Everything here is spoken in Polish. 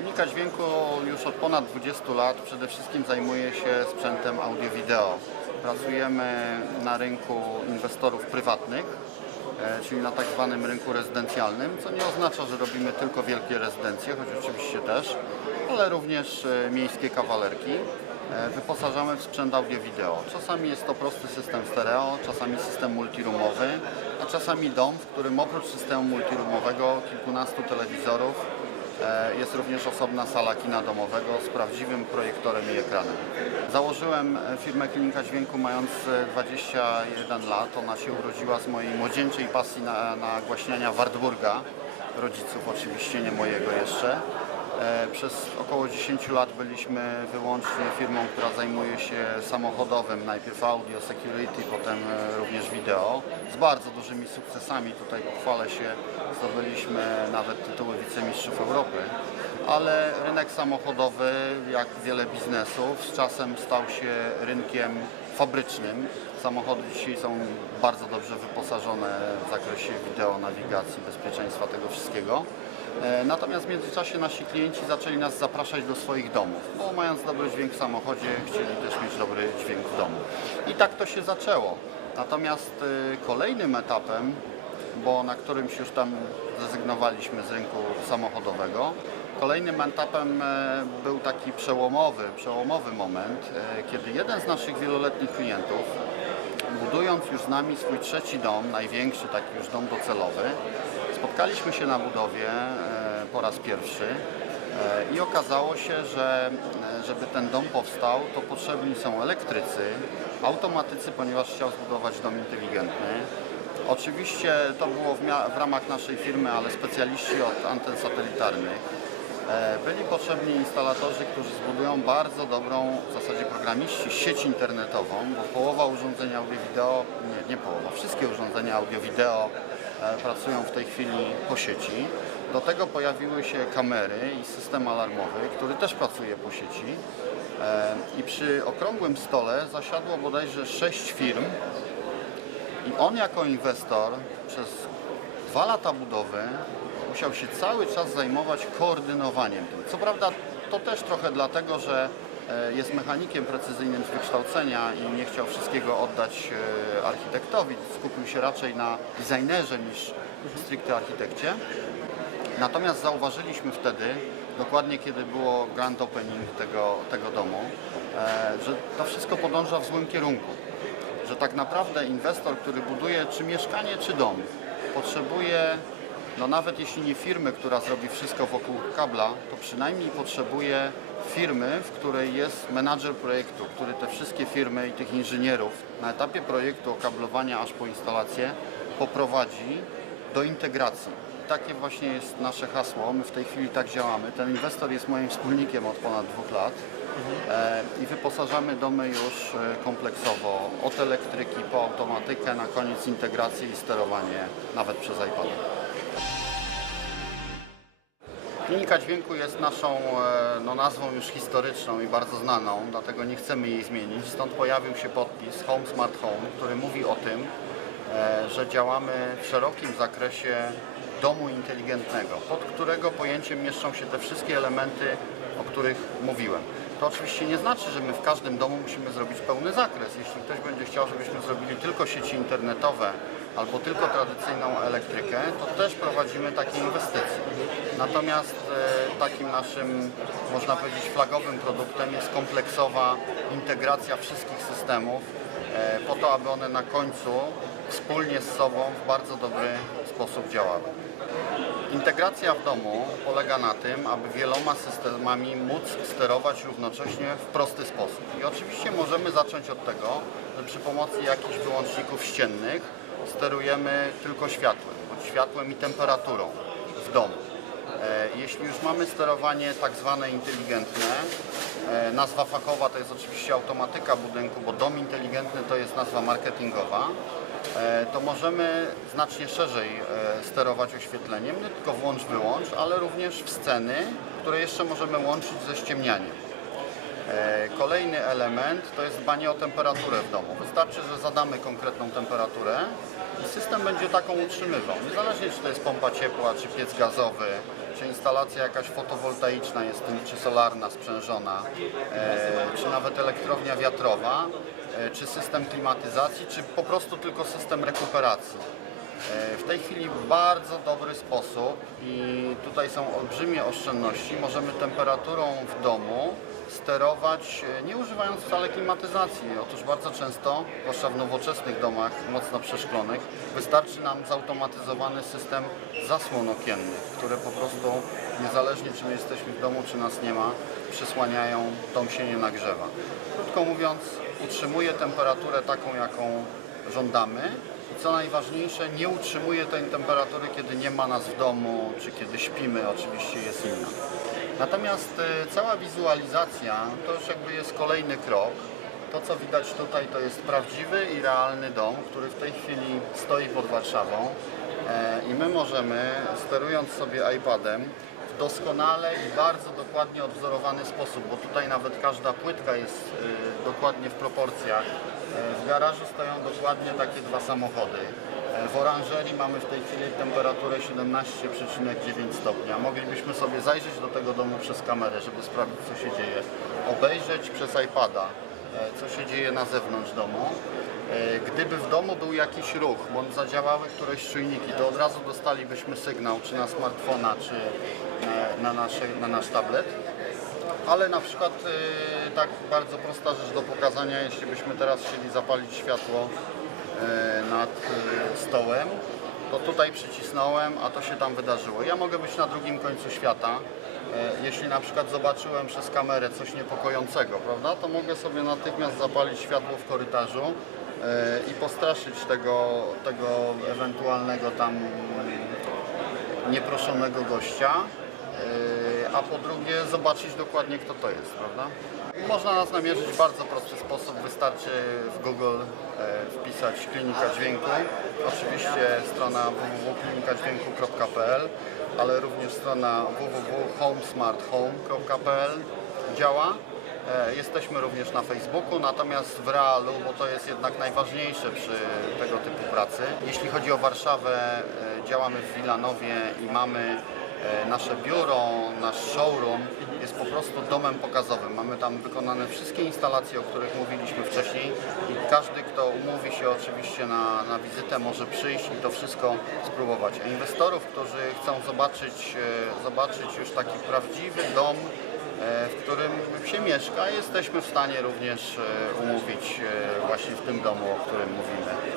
Unika Dźwięku już od ponad 20 lat przede wszystkim zajmuje się sprzętem audio-wideo. Pracujemy na rynku inwestorów prywatnych, e, czyli na tak zwanym rynku rezydencjalnym, co nie oznacza, że robimy tylko wielkie rezydencje, choć oczywiście też, ale również e, miejskie kawalerki. E, Wyposażamy w sprzęt audio-wideo. Czasami jest to prosty system stereo, czasami system multiroomowy, a czasami dom, w którym oprócz systemu multiroomowego kilkunastu telewizorów Jest również osobna sala kina domowego z prawdziwym projektorem i ekranem. Założyłem e, firmę Klinika Dźwięku mając e, 21 lat. Ona się urodziła z mojej młodzieńczej pasji na, na głaśniania Wartburga, rodziców oczywiście, nie mojego jeszcze. E, Przez około 10 lat byliśmy wyłącznie firmą, która zajmuje się samochodowym, najpierw audio, security, potem e, również wideo. Z bardzo dużymi sukcesami, tutaj pochwalę się, zdobyliśmy nawet tytuły wicemistrzów Europy. Ale rynek samochodowy, jak wiele biznesów, z czasem stał się rynkiem fabrycznym. Samochody dzisiaj są bardzo dobrze wyposażone w zakresie wideo, nawigacji, bezpieczeństwa tego wszystkiego. E, Natomiast w międzyczasie nasi klienci zaczęli nas zapraszać do swoich domów, bo mając dobry dźwięk w samochodzie, chcieli też mieć dobry dźwięk w domu. I tak to się zaczęło. Natomiast e, kolejnym etapem, bo na którymś już tam zrezygnowaliśmy z rynku samochodowego, kolejnym etapem e, był taki przełomowy, przełomowy moment, kiedy jeden z naszych wieloletnich klientów budując już z nami swój trzeci dom, największy taki już dom docelowy, spotkaliśmy się na budowie e, po raz pierwszy e, i okazało się, że e, żeby ten dom powstał, to potrzebni są elektrycy, automatycy, ponieważ chciał zbudować dom inteligentny. Oczywiście to było w, w ramach naszej firmy, ale specjaliści od anten satelitarnych. Byli potrzebni instalatorzy, którzy zbudują bardzo dobrą, w zasadzie programiści, sieć internetową, bo połowa urządzeń audio-wideo, nie, nie połowa, wszystkie urządzenia audio-wideo pracują w tej chwili po sieci. Do tego pojawiły się kamery i system alarmowy, który też pracuje po sieci. E, I przy okrągłym stole zasiadło bodajże sześć firm, i on jako inwestor przez dwa lata budowy musiał się cały czas zajmować koordynowaniem tym. Co prawda to też trochę dlatego, że e, jest mechanikiem precyzyjnym z wykształcenia i nie chciał wszystkiego oddać e, architektowi, skupił się raczej na designerze niż stricte architekcie. Natomiast zauważyliśmy wtedy, dokładnie kiedy było grand opening tego, tego domu, e, że to wszystko podąża w złym kierunku. Że tak naprawdę inwestor, który buduje czy mieszkanie, czy dom, potrzebuje, no nawet jeśli nie firmy, która zrobi wszystko wokół kabla, to przynajmniej potrzebuje firmy, w której jest menadżer projektu, który te wszystkie firmy i tych inżynierów na etapie projektu okablowania aż po instalację poprowadzi do integracji. Takie właśnie jest nasze hasło. My w tej chwili tak działamy. Ten inwestor jest moim wspólnikiem od ponad dwóch lat e, i wyposażamy domy już e, kompleksowo od elektryki po automatykę, na koniec integrację i sterowanie nawet przez iPada. Klinika Dźwięku jest naszą e, no, nazwą już historyczną i bardzo znaną, dlatego nie chcemy jej zmienić. Stąd pojawił się podpis Home Smart Home, który mówi o tym, e, że działamy w szerokim zakresie domu inteligentnego, pod którego pojęciem mieszczą się te wszystkie elementy, o których mówiłem. To oczywiście nie znaczy, że my w każdym domu musimy zrobić pełny zakres. Jeśli ktoś będzie chciał, żebyśmy zrobili tylko sieci internetowe albo tylko tradycyjną elektrykę, to też prowadzimy takie inwestycje. Natomiast e, takim naszym, można powiedzieć, flagowym produktem jest kompleksowa integracja wszystkich systemów e, po to, aby one na końcu wspólnie z sobą w bardzo dobry sposób działały. Integracja w domu polega na tym, aby wieloma systemami móc sterować równocześnie w prosty sposób. I oczywiście możemy zacząć od tego, że przy pomocy jakichś wyłączników ściennych sterujemy tylko światłem, światłem i temperaturą w domu. E, Jeśli już mamy sterowanie tak zwane inteligentne, e, nazwa fachowa to jest oczywiście automatyka budynku, bo dom inteligentny to jest nazwa marketingowa, e, to możemy znacznie szerzej sterować oświetleniem, nie tylko włącz-wyłącz, ale również w sceny, które jeszcze możemy łączyć ze ściemnianiem. E, Kolejny element to jest dbanie o temperaturę w domu. Wystarczy, że zadamy konkretną temperaturę i system będzie taką utrzymywał. Niezależnie czy to jest pompa ciepła, czy piec gazowy, czy instalacja jakaś fotowoltaiczna jest czy solarna sprzężona, e, czy nawet elektrownia wiatrowa, e, czy system klimatyzacji, czy po prostu tylko system rekuperacji. E, W tej chwili w bardzo dobry sposób i tutaj są olbrzymie oszczędności. Możemy temperaturą w domu sterować e, nie używając wcale klimatyzacji. Otóż bardzo często, zwłaszcza w nowoczesnych domach mocno przeszklonych, wystarczy nam zautomatyzowany system zasłon okiennych, które po prostu niezależnie czy my jesteśmy w domu, czy nas nie ma, przysłaniają, dom się nie nagrzewa. Krótko mówiąc, utrzymuje temperaturę taką, jaką żądamy co najważniejsze, nie utrzymuje tej temperatury, kiedy nie ma nas w domu, czy kiedy śpimy, oczywiście jest inna. Natomiast e, cała wizualizacja to już jakby jest kolejny krok. To, co widać tutaj, to jest prawdziwy i realny dom, który w tej chwili stoi pod Warszawą E, i my możemy, sterując sobie iPadem, doskonale i bardzo dokładnie odwzorowany sposób, bo tutaj nawet każda płytka jest e, dokładnie w proporcjach. E, W garażu stoją dokładnie takie dwa samochody. E, W oranżerii mamy w tej chwili temperaturę 17,9 stopnia. Moglibyśmy sobie zajrzeć do tego domu przez kamerę, żeby sprawdzić co się dzieje. Obejrzeć przez iPada, co się dzieje na zewnątrz domu. E, Gdyby w domu był jakiś ruch, bądź zadziałały któreś czujniki, to od razu dostalibyśmy sygnał, czy na smartfona, czy e, na, nasze, na nasz tablet. Ale na przykład e, tak bardzo prosta rzecz do pokazania, jeśli byśmy teraz chcieli zapalić światło nad stołem, to tutaj przycisnąłem, a to się tam wydarzyło. Ja mogę być na drugim końcu świata. Jeśli na przykład zobaczyłem przez kamerę coś niepokojącego, prawda, to mogę sobie natychmiast zapalić światło w korytarzu i postraszyć tego, tego ewentualnego tam nieproszonego gościa, yy, a po drugie zobaczyć dokładnie kto to jest, prawda? Można nas namierzyć w bardzo prosty sposób, wystarczy w Google e, wpisać klinika dźwięku, oczywiście strona www.klinikadźwięku.pl, ale również strona www.homesmarthome.pl działa. E, Jesteśmy również na Facebooku, natomiast w realu, bo to jest jednak najważniejsze przy tego typu pracy. Jeśli chodzi o Warszawę, e, działamy w Wilanowie i mamy e, nasze biuro, nasz showroom jest po prostu domem pokazowym. Mamy tam wykonane wszystkie instalacje, o których mówiliśmy wcześniej i każdy, kto umówi się oczywiście na, na wizytę może przyjść i to wszystko spróbować. A inwestorów, którzy chcą zobaczyć, zobaczyć już taki prawdziwy dom, w którym się mieszka, jesteśmy w stanie również e, umówić e, właśnie w tym domu, o którym mówimy.